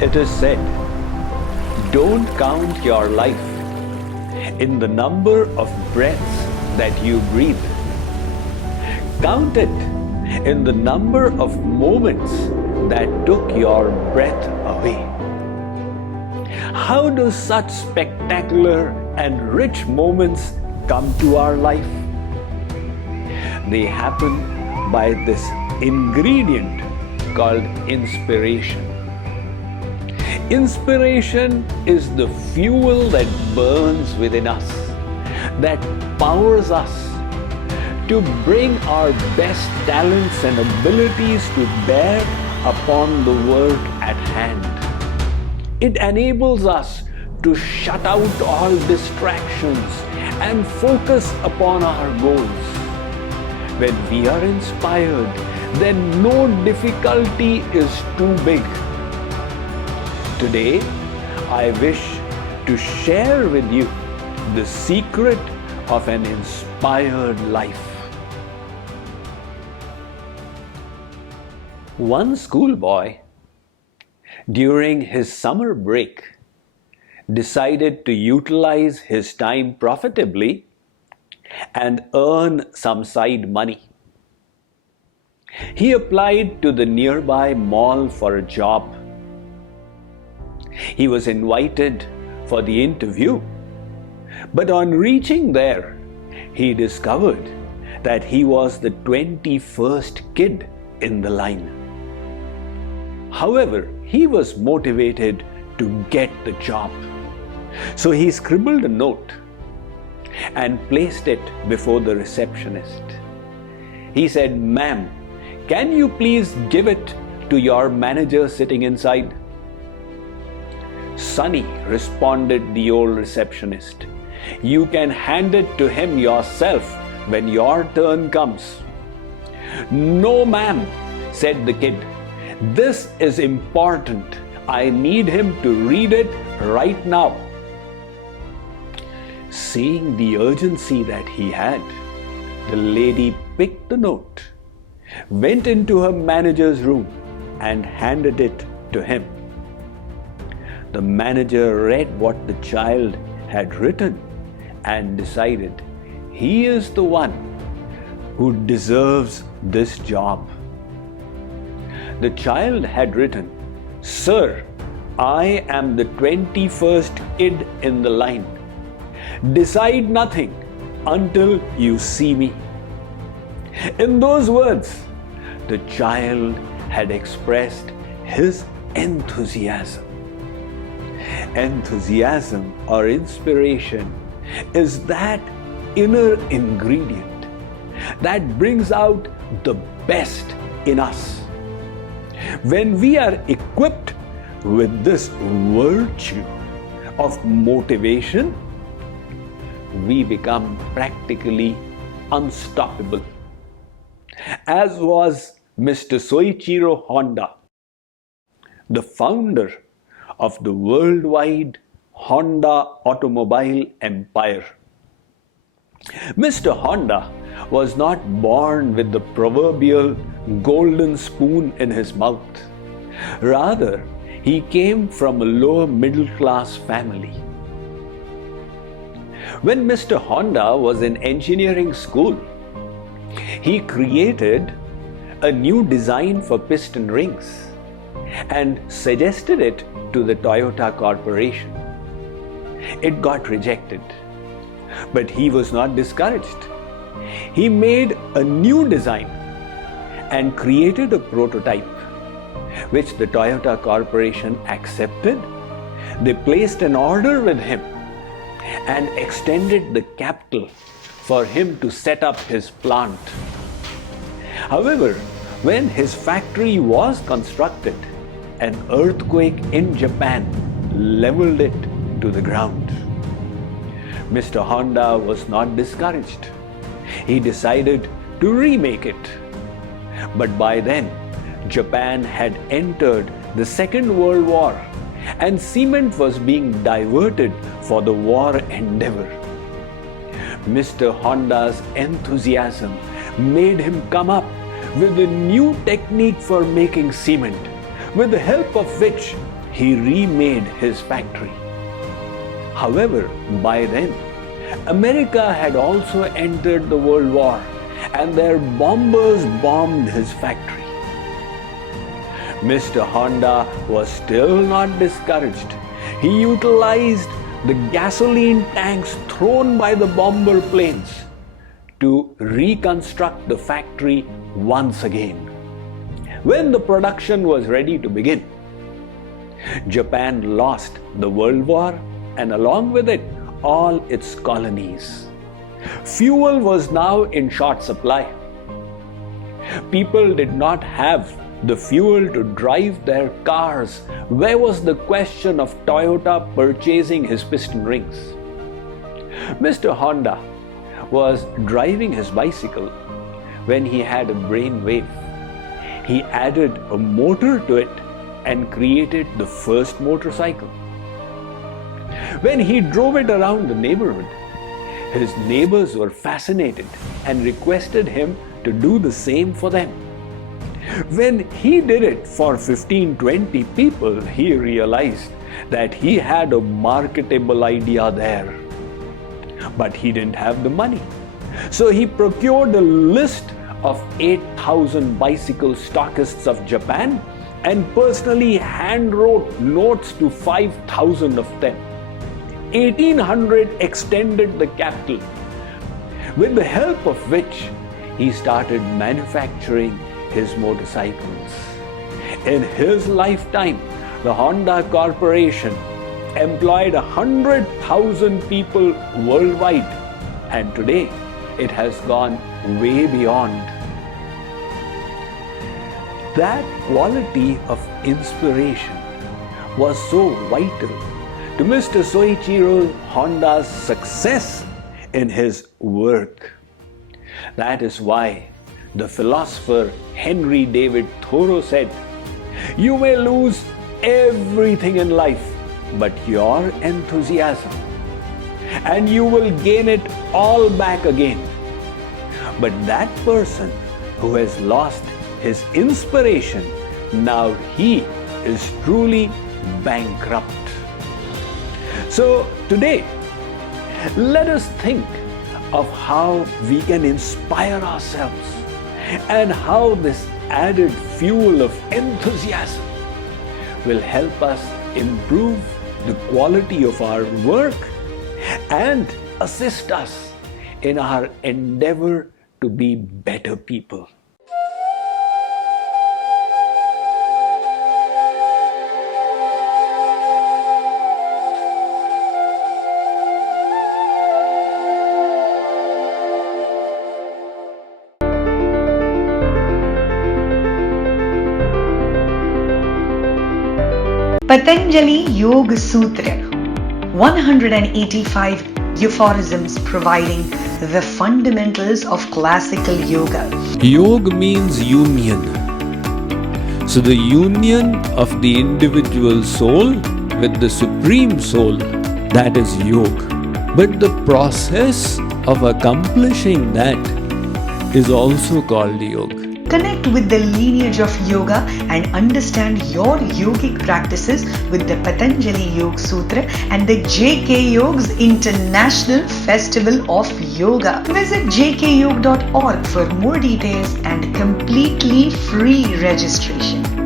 It is said, don't count your life in the number of breaths that you breathe. Count it in the number of moments that took your breath away. How do such spectacular and rich moments come to our life? They happen by this ingredient called inspiration. Inspiration is the fuel that burns within us, that powers us to bring our best talents and abilities to bear upon the work at hand. It enables us to shut out all distractions and focus upon our goals. When we are inspired, then no difficulty is too big. Today, I wish to share with you the secret of an inspired life. One schoolboy, during his summer break, decided to utilize his time profitably and earn some side money. He applied to the nearby mall for a job. He was invited for the interview, but on reaching there, he discovered that he was the 21st kid in the line. However, he was motivated to get the job. So he scribbled a note and placed it before the receptionist. He said, "Ma'am, can you please give it to your manager sitting inside?" "Sonny," responded the old receptionist, "you can hand it to him yourself when your turn comes." "No, ma'am," said the kid. "This is important. I need him to read it right now." Seeing the urgency that he had, the lady picked the note, went into her manager's room and handed it to him. The manager read what the child had written and decided he is the one who deserves this job. The child had written, "Sir, I am the 21st kid in the line. Decide nothing until you see me." In those words, the child had expressed his enthusiasm. Enthusiasm or inspiration is that inner ingredient that brings out the best in us. When we are equipped with this virtue of motivation, we become practically unstoppable. As was Mr. Soichiro Honda, the founder of the worldwide Honda automobile empire. Mr. Honda was not born with the proverbial golden spoon in his mouth. Rather, he came from a lower middle class family. When Mr. Honda was in engineering school, he created a new design for piston rings and suggested it to the Toyota Corporation. It got rejected, but he was not discouraged. He made a new design and created a prototype, which the Toyota Corporation accepted. They placed an order with him and extended the capital for him to set up his plant. However, when his factory was constructed, an earthquake in Japan leveled it to the ground. Mr. Honda was not discouraged. He decided to remake it. But by then, Japan had entered the Second World War and cement was being diverted for the war endeavor. Mr. Honda's enthusiasm made him come up with a new technique for making cement, with the help of which he remade his factory. However, by then, America had also entered the World War and their bombers bombed his factory. Mr. Honda was still not discouraged. He utilized the gasoline tanks thrown by the bomber planes to reconstruct the factory once again. When the production was ready to begin, Japan lost the World War and along with it all its colonies. Fuel was now in short supply. People did not have the fuel to drive their cars. Where was the question of Toyota purchasing his piston rings? Mr. Honda was driving his bicycle when he had a brainwave. He added a motor to it and created the first motorcycle. When he drove it around the neighborhood, his neighbors were fascinated and requested him to do the same for them. When he did it for 15-20 people, he realized that he had a marketable idea there. But he didn't have the money. So he procured a list of 8,000 bicycle stockists of Japan and personally hand-wrote notes to 5,000 of them. 1,800 extended the capital, with the help of which he started manufacturing his motorcycles. In his lifetime, the Honda Corporation employed 100,000 people worldwide, and today it has gone way beyond. That quality of inspiration was so vital to Mr. Soichiro Honda's success in his work. That is why the philosopher Henry David Thoreau said, "You may lose everything in life but your enthusiasm, and you will gain it all back again. But that person who has lost his inspiration, now he is truly bankrupt." So today, let us think of how we can inspire ourselves and how this added fuel of enthusiasm will help us improve the quality of our work and assist us in our endeavor to be better people. Patanjali Yoga Sutra, 185 aphorisms providing the fundamentals of classical yoga. Yoga means union. So the union of the individual soul with the Supreme Soul, that is yoga. But the process of accomplishing that is also called yoga. Connect with the lineage of yoga and understand your yogic practices with the Patanjali Yoga Sutra and the JKYog's International Festival of Yoga. Visit jkyog.org for more details and completely free registration.